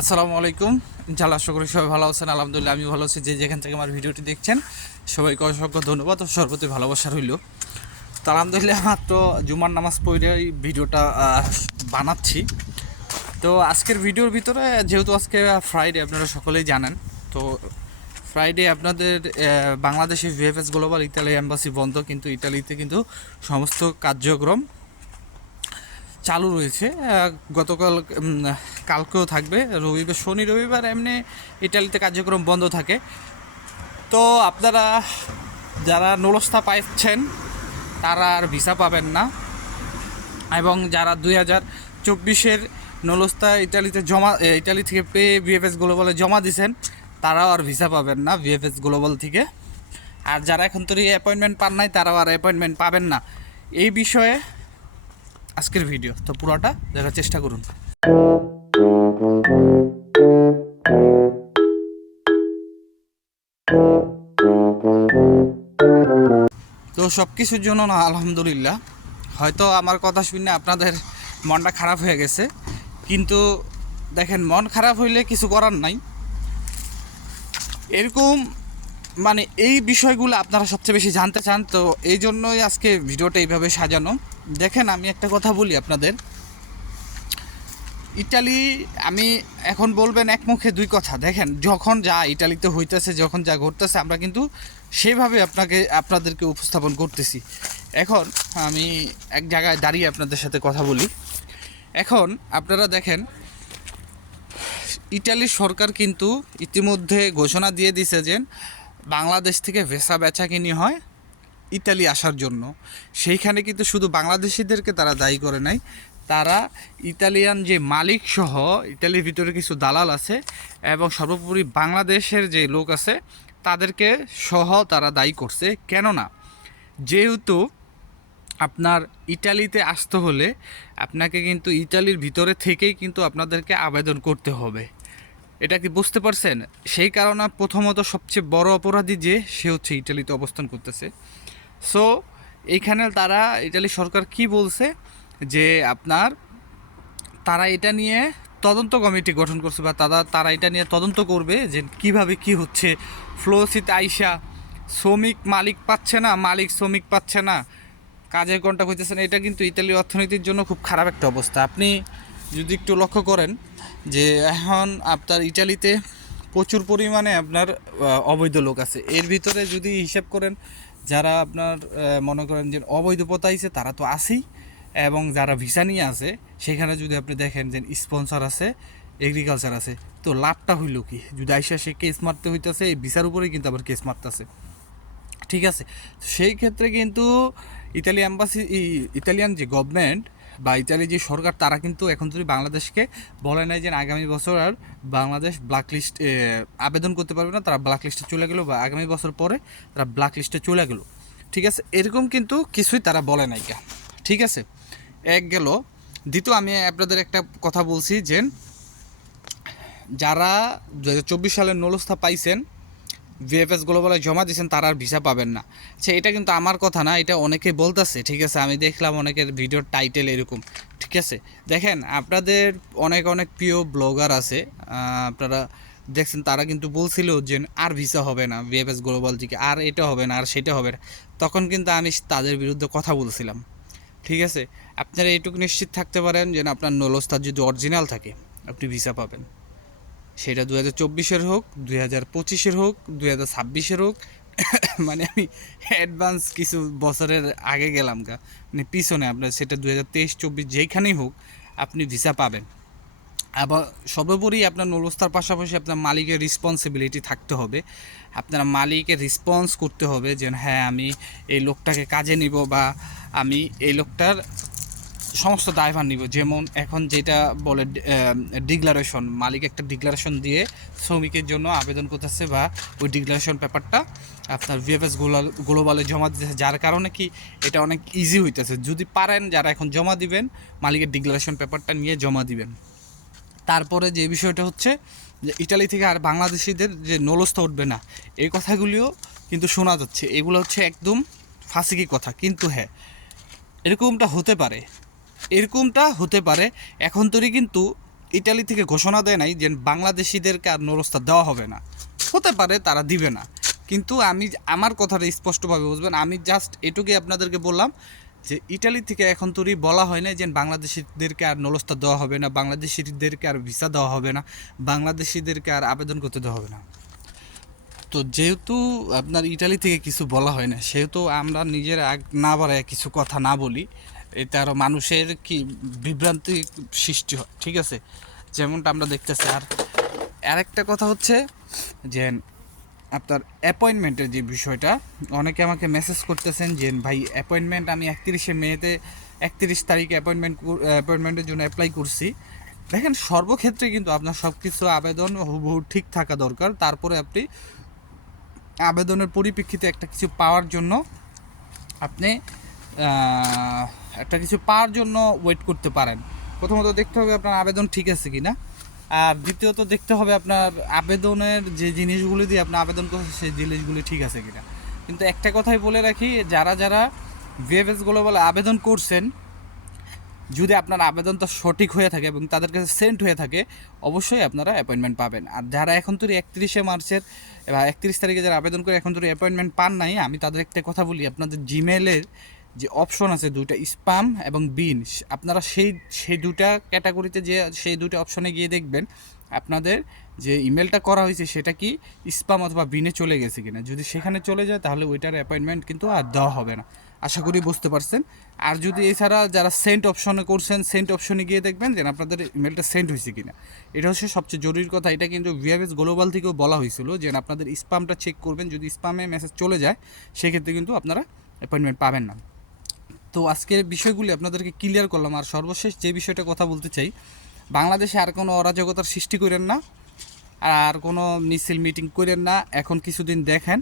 আসসালামু আলাইকুম। ইনশাআল্লাহ আশা করি সবাই ভালো আছেন। আলহামদুলিল্লাহ আমি ভালো আছি। যে যেখান থেকে আমার ভিডিওটি দেখছেন সবাইকে অসংখ্য ধন্যবাদ ও সর্বতি ভালোবাসা রইল। তো আলহামদুলিল্লাহ মাত্র জুমার নামাজ পড়ে এই ভিডিওটা বানাচ্ছি। তো আজকের ভিডিওর ভিতরে যেহেতু আজকে ফ্রাইডে আপনারা সকলেই জানেন, তো ফ্রাইডে আপনাদের বাংলাদেশে ভিএফএস গ্লোবাল ইতালি এম্বাসি বন্ধ, কিন্তু ইতালিতে কিন্তু সমস্ত কার্যক্রম চালু রয়েছে। গতকাল কালকেও থাকবে, রবিবার শনি রবিবার এমনি ইটালিতে কার্যক্রম বন্ধ থাকে। তো আপনারা যারা নলস্থা পাচ্ছেন তারা আর ভিসা পাবেন না, এবং যারা 2024-এর নলস্থা ইটালিতে ইটালি থেকে পেয়ে ভিএফএস গ্লোবালে জমা দিয়েছেন তারাও আর ভিসা পাবেন না ভিএফএস গ্লোবাল থেকে। আর যারা এখন তো অ্যাপয়েন্টমেন্ট পান নাই তারাও আর অ্যাপয়েন্টমেন্ট পাবেন না। এই বিষয়ে আজকের ভিডিও, তো পুরোটা দেখার চেষ্টা করুন। তো সব কিছুর জন্য না আলহামদুলিল্লাহ, হয়তো আমার কথা শুনে আপনাদের মনটা খারাপ হয়ে গেছে, কিন্তু দেখেন মন খারাপ হইলে কিছু করার নাই। এরকম মানে এই বিষয়গুলো আপনারা সবচেয়ে বেশি জানতে চান, তো এই জন্যই আজকে ভিডিওটা এইভাবে সাজানো। দেখেন আমি একটা কথা বলি আপনাদের, ইটালি আমি এখন বলবেন এক মুখে দুই কথা। দেখেন যখন যা ইটালিতে হইতেছে, যখন যা ঘটতেছে, আমরা কিন্তু সেভাবে আপনাদেরকে উপস্থাপন করতেছি। এখন আমি এক জায়গায় দাঁড়িয়ে আপনাদের সাথে কথা বলি। এখন আপনারা দেখেন, ইটালির সরকার কিন্তু ইতিমধ্যে ঘোষণা দিয়ে দিছে যে বাংলাদেশ থেকে ভেসা বেচা কিনি হয় ইতালি আসার জন্য। সেইখানে কিন্তু শুধু বাংলাদেশিদেরকে তারা দায়ী করে নাই, তারা ইতালিয়ান যে মালিক সহ ইতালির ভিতরে কিছু দালাল আছে এবং সর্বোপরি বাংলাদেশের যে লোক আছে তাদেরকে সহ তারা দায়ী করছে। কেননা যেহেতু আপনার ইটালিতে আসতে হলে আপনাকে কিন্তু ইটালির ভিতরে থেকেই কিন্তু আপনাদেরকে আবেদন করতে হবে। এটা কি বুঝতে পারছেন? সেই কারণে প্রথমত সবচেয়ে বড় অপরাধী যে সে হচ্ছে ইটালিতে অবস্থান করতেছে। সো এইখানে তারা ইটালি সরকার কি বলছে যে আপনার তারা এটা নিয়ে তদন্ত কমিটি গঠন করছে, বা তারা এটা নিয়ে তদন্ত করবে যে কিভাবে কি হচ্ছে। ফ্লোসিতে আইসা শ্রমিক মালিক পাচ্ছে না, মালিক শ্রমিক পাচ্ছে না, কাজের কন্ট্রাক্ট হইতেছে না। এটা কিন্তু ইতালির অর্থনীতির জন্য খুব খারাপ একটা অবস্থা। আপনি যদি একটু লক্ষ্য করেন যে এখন আপনার ইটালিতে প্রচুর পরিমাণে আপনার অবৈধ লোক আছে। এর ভিতরে যদি হিসাব করেন যারা আপনার মনে করেন যে অবৈধ পতাইছে তারা তো আছেই, এবং যারা ভিসা নিয়ে আছে সেখানে যদি আপনি দেখেন যে স্পন্সর আছে, এগ্রিকালচার আছে, তো লাভটা হইল কি? যদি আইসা সে কেস মারতে হইতেছে এই ভিসার উপরেই কিন্তু আবার কেস মারতেছে। ঠিক আছে, সেই ক্ষেত্রে কিন্তু ইতালি অ্যাম্বাসি ইতালিয়ান যে গভর্নমেন্ট বা ইতালি যে সরকার তারা কিন্তু এখন যদি বাংলাদেশকে বলে নাই যে আগামী বছর আর বাংলাদেশ ব্ল্যাক লিস্ট আবেদন করতে পারবে না, তারা ব্ল্যাক লিস্টে চলে গেলো, বা আগামী বছর পরে তারা ব্ল্যাক লিস্টে চলে গেলো। ঠিক আছে, এরকম কিন্তু কিছুই তারা বলে নাই কা। ঠিক আছে, এক গেল। দ্বিতীয় আমি আপনাদের একটা কথা বলছি যে যারা 2024 সালের নলস্থা পাইছেন ভিএফএস গ্লোবালে জমা দিয়েছেন তারা আর ভিসা পাবেন না। আচ্ছা, এটা কিন্তু আমার কথা না, এটা অনেকে বলতেছে। ঠিক আছে, আমি দেখলাম অনেকের ভিডিওর টাইটেল এরকম। ঠিক আছে, দেখেন আপনাদের অনেক অনেক প্রিয় ব্লগার আছে, আপনারা দেখছেন, তারা কিন্তু বলছিল যে আর ভিসা হবে না ভিএফএস গ্লোবাল থেকে, আর এটা হবে না, আর সেটা হবে না। তখন কিন্তু আমি তাদের বিরুদ্ধে কথা বলছিলাম। ঠিক আছে, আপনারা এইটুকু নিশ্চিত থাকতে পারেন যে আপনার নলস্তার যদি অরিজিনাল থাকে আপনি ভিসা পাবেন। সেটা 2024-এর হোক, 2025-এর হোক, 2026-এর হোক। মানে আমি অ্যাডভান্স কিছু বছরের আগে গেলাম গা, মানে পিছনে আপনার সেটা 2023-24 যেইখানেই হোক আপনি ভিসা পাবেন। আবার সর্বোপরি আপনার নলস্তার পাশাপাশি আপনার মালিকের রেসপন্সিবিলিটি থাকতে হবে। আপনার মালিকের রেসপন্স করতে হবে যে হ্যাঁ আমি এই লোকটাকে কাজে নিব, বা আমি এই লোকটার সমস্ত দায়ভার নিব। যেমন এখন যেটা বলে ডিক্লারেশন, মালিক একটা ডিক্লারেশন দিয়ে শ্রমিকের জন্য আবেদন করতেছে, বা ওই ডিক্লারেশন পেপারটা আপনার ভিএফএস গ্লোবালে জমা দিতেছে, যার কারণে কি এটা অনেক ইজি হইতেছে। যদি পারেন যারা এখন জমা দিবেন মালিকের ডিক্লারেশন পেপারটা নিয়ে জমা দিবেন। তারপরে যে বিষয়টা হচ্ছে যে ইটালি থেকে আর বাংলাদেশিদের যে নলস্থা উঠবে না, এই কথাগুলিও কিন্তু শোনা যাচ্ছে। এগুলো হচ্ছে একদম ফাঁসিকি কথা, কিন্তু হ্যাঁ এরকমটা হতে পারে, এরকমটা হতে পারে। এখন তৈরি কিন্তু ইটালি থেকে ঘোষণা দেয় নাই যে বাংলাদেশিদেরকে আর নরস্তা দেওয়া হবে না। হতে পারে তারা দিবে না, কিন্তু আমি আমার কথাটা স্পষ্টভাবে বুঝবেন, আমি জাস্ট এটুকুই আপনাদেরকে বললাম যে ইটালি থেকে এখন তোরই বলা হয় না যে বাংলাদেশিদেরকে আর নরস্তা দেওয়া হবে না, বাংলাদেশিদেরকে আর ভিসা দেওয়া হবে না, বাংলাদেশিদেরকে আর আবেদন করতে দেওয়া হবে না। তো যেহেতু আপনার ইটালি থেকে কিছু বলা হয় না, সেহেতু আমরা নিজের আগ না বাড়ায় কিছু কথা না বলি, এতে আরও মানুষের কি বিভ্রান্তি সৃষ্টি হয়, ঠিক আছে, যেমনটা আমরা দেখতেছি। আর আরেকটা কথা হচ্ছে যে আপনার অ্যাপয়েন্টমেন্টের যে বিষয়টা, অনেকে আমাকে মেসেজ করতেছেন যে ভাই অ্যাপয়েন্টমেন্ট আমি 31 মে 31 তারিখে অ্যাপয়েন্টমেন্টের জন্য অ্যাপ্লাই করছি। দেখেন, সর্বক্ষেত্রে কিন্তু আপনার সব কিছু আবেদন হুবহু ঠিক থাকা দরকার, তারপরে আপনি আবেদনের পরিপ্রেক্ষিতে একটা কিছু পাওয়ার জন্য আপনি একটা কিছু পাওয়ার জন্য ওয়েট করতে পারেন। প্রথমত দেখতে হবে আপনার আবেদন ঠিক আছে কি না, আর দ্বিতীয়ত দেখতে হবে আপনার আবেদনের যে জিনিসগুলি দিয়ে আপনি আবেদন করছেন সেই জিনিসগুলি ঠিক আছে কি না। কিন্তু একটা কথাই বলে রাখি, যারা যারা ভিএফএস গ্লোবালে আবেদন করছেন, যদি আপনার আবেদনটা সঠিক হয়ে থাকে এবং তাদের কাছে সেন্ড হয়ে থাকে, অবশ্যই আপনারা অ্যাপয়েন্টমেন্ট পাবেন। আর যারা এখন তো 31 মার্চের বা 31 তারিখে যারা আবেদন করে এখন তো অ্যাপয়েন্টমেন্ট পান নাই, আমি তাদের একটা কথা বলি, আপনাদের জিমেলের যে অপশন আছে দুইটা, স্প্যাম এবং বিন, আপনারা সেই দুটা ক্যাটাগরিতে যে সেই দুটো অপশনে গিয়ে দেখবেন আপনাদের যে ইমেলটা করা হয়েছে সেটা কি স্প্যাম অথবা বিনে চলে গেছে কিনা। যদি সেখানে চলে যায় তাহলে ওইটার অ্যাপয়েন্টমেন্ট কিন্তু আর দেওয়া হবে না। আশা করি বুঝতে পারছেন। আর যদি এছাড়া যারা সেন্ট অপশনে করছেন, সেন্ট অপশনে গিয়ে দেখবেন যে আপনাদের ইমেলটা সেন্ড হয়েছে কিনা। এটা হচ্ছে সবচেয়ে জরুরি কথা। এটা কিন্তু ভিএফএস গ্লোবাল থেকেও বলা হয়েছিল যে আপনাদের স্প্যামটা চেক করবেন, যদি স্প্যামে মেসেজ চলে যায় সেক্ষেত্রে কিন্তু আপনারা অ্যাপয়েন্টমেন্ট পাবেন না। তো আজকের বিষয়গুলি আপনাদেরকে ক্লিয়ার করলাম। আর সর্বশেষ যে বিষয়টা কথা বলতে চাই, বাংলাদেশে আর কোনো অরাজকতার সৃষ্টি করেন না, আর কোনো মিছিল মিটিং করেন না। এখন কিছুদিন দেখেন,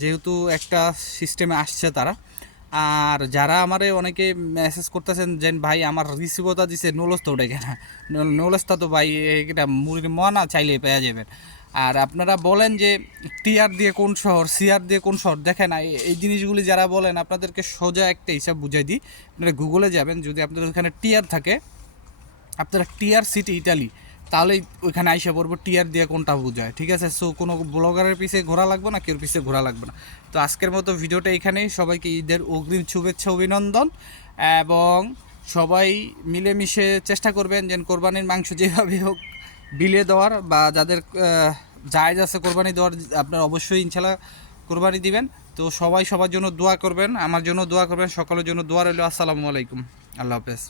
যেহেতু একটা সিস্টেমে আসছে তারা। আর যারা আমারে অনেকে মেসেজ করতেছেন যে ভাই আমার রিসিভতা দিছে নোলস্তা উঠে কেনা, নোলস্তা তো ভাই এটা মুড়ির মনা চাইলে পেয়ে যাবেন। আর আপনারা বলেন যে টিআর দিয়ে কোন শহর, সিআর দিয়ে কোন শহর, দেখেন এই জিনিসগুলি যারা বলেন আপনাদেরকে সোজা একটা হিসাব বুঝাই দিই। আপনারা গুগলে যাবেন, যদি আপনাদের ওখানে টিআর থাকে, আপনারা টিআর সিটি ইটালি, তাহলে ওইখানে আইসা পড়বো টিআর দিয়ে কোনটা বোঝায়, ঠিক আছে। সো কোনো ব্লগারের পিছে ঘোরা লাগবে না, কেউ পিছে ঘোরা লাগবে না। তো আজকের মতো ভিডিওটা এখানেই। সবাইকে ঈদের অগ্রিম শুভেচ্ছা, অভিনন্দন, এবং সবাই মিলেমিশে চেষ্টা করবেন যেন কোরবানির মাংস যেভাবে হোক বিলিয়ে দেওয়ার, বা যাদের জায়েজ আছে কোরবানি দেওয়ার, আপনারা অবশ্যই ইনশাল্লাহ কোরবানি দিবেন। তো সবাই সবার জন্য দোয়া করবেন, আমার জন্য দোয়া করবেন, সকলের জন্য দোয়া রইল। আসসালামু আলাইকুম, আল্লাহ হাফেজ।